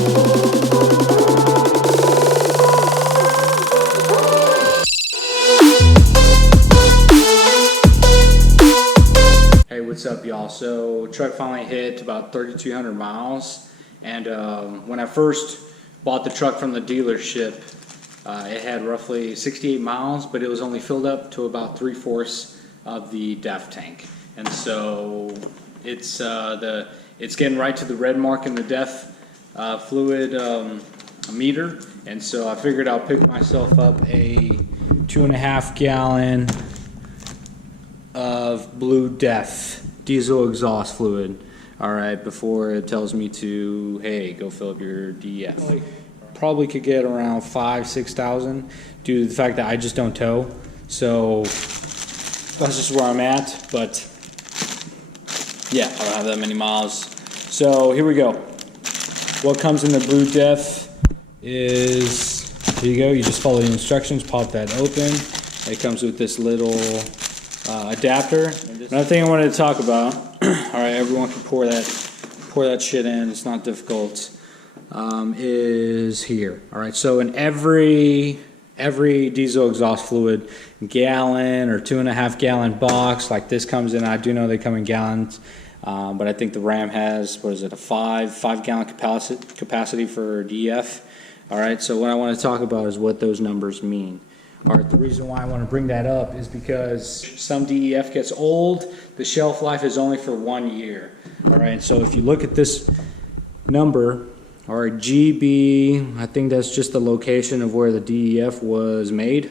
Hey, what's up, y'all? So truck finally hit about 3,200 miles, and when I first bought the truck from the dealership, it had roughly 68 miles, but it was only filled up to about 3/4 of the DEF tank, and so it's getting right to the red mark in the DEF fluid meter, and so I figured I'll pick myself up a 2.5 gallon of blue DEF diesel exhaust fluid, all right, before it tells me to, hey, go fill up your DEF. Probably could get around 5,000–6,000 due to the fact that I just don't tow, so that's just where I'm at. But yeah, I don't have that many miles. So here we go. What comes in the blue DEF is, here you go, you just follow the instructions, pop that open. It comes with this little adapter. Another thing I wanted to talk about, all right, everyone can pour that shit in, it's not difficult, is here. All right, so in every diesel exhaust fluid gallon or 2.5 gallon box like this comes in, I do know they come in gallons, but I think the Ram has, what is it, a 5 gallon capacity for DEF. All right, so what I want to talk about is what those numbers mean. All right, the reason why I want to bring that up is because some DEF gets old, the shelf life is only for 1 year. All right, so if you look at this number, all right, GB, I think that's just the location of where the DEF was made,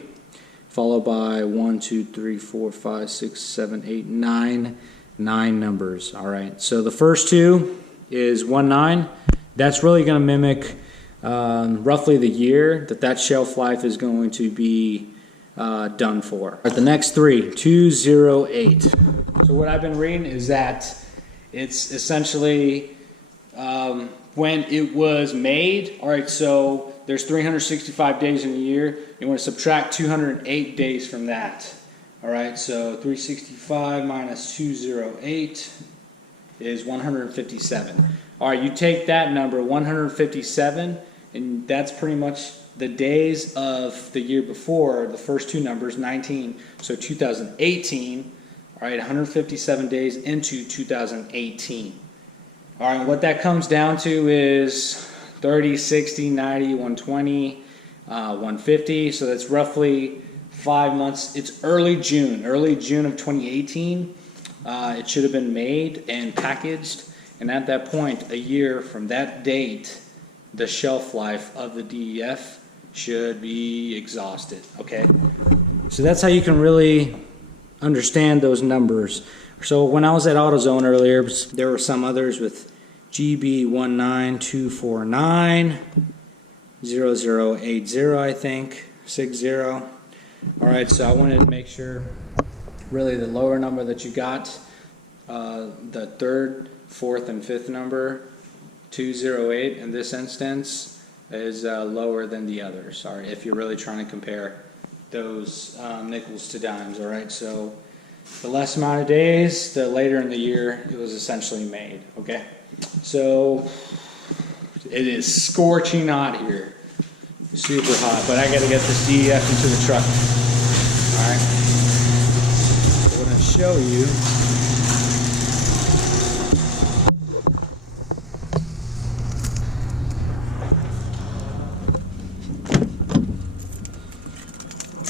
followed by 1, 2, 3, 4, 5, 6, 7, 8, 9 numbers. All right, so the first two is 19. That's really going to mimic roughly the year that shelf life is going to be done for. But the next three, 208. So what I've been reading is that it's essentially when it was made. All right, so there's 365 days in a year. You want to subtract 208 days from that. All right, so 365 minus 208 is 157. All right, you take that number, 157, and that's pretty much the days of the year before, the first two numbers, 19, so 2018, all right, 157 days into 2018. All right, what that comes down to is 30, 60, 90, 120, 150, so that's roughly 5 months. It's early June of 2018. It should have been made and packaged, and at that point, a year from that date, the shelf life of the DEF should be exhausted, okay? So that's how you can really understand those numbers. So when I was at AutoZone earlier, there were some others with GB19249, 0080, I think, 60. All right, so I wanted to make sure really the lower number that you got, the third, fourth, and fifth number, 208 in this instance, is lower than the others. All right, if you're really trying to compare those nickels to dimes. All right, so the less amount of days, the later in the year it was essentially made. Okay, so it is scorching hot here, super hot, but I got to get this DEF into the truck. All right, so I'm going to show you.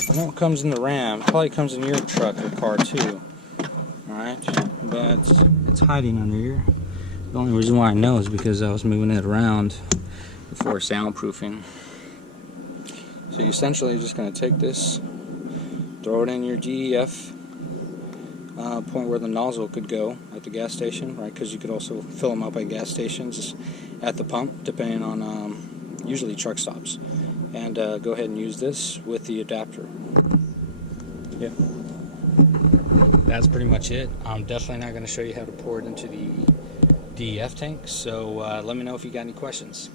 I know it comes in the Ram, probably comes in your truck or car too. Alright, but it's hiding under here. The only reason why I know is because I was moving it around before soundproofing. So you're essentially just going to take this, throw it in your DEF, point where the nozzle could go at the gas station, right? Because you could also fill them up at gas stations at the pump, depending on usually truck stops. And go ahead and use this with the adapter. Yeah, that's pretty much it. I'm definitely not going to show you how to pour it into the DEF tank, so let me know if you got any questions.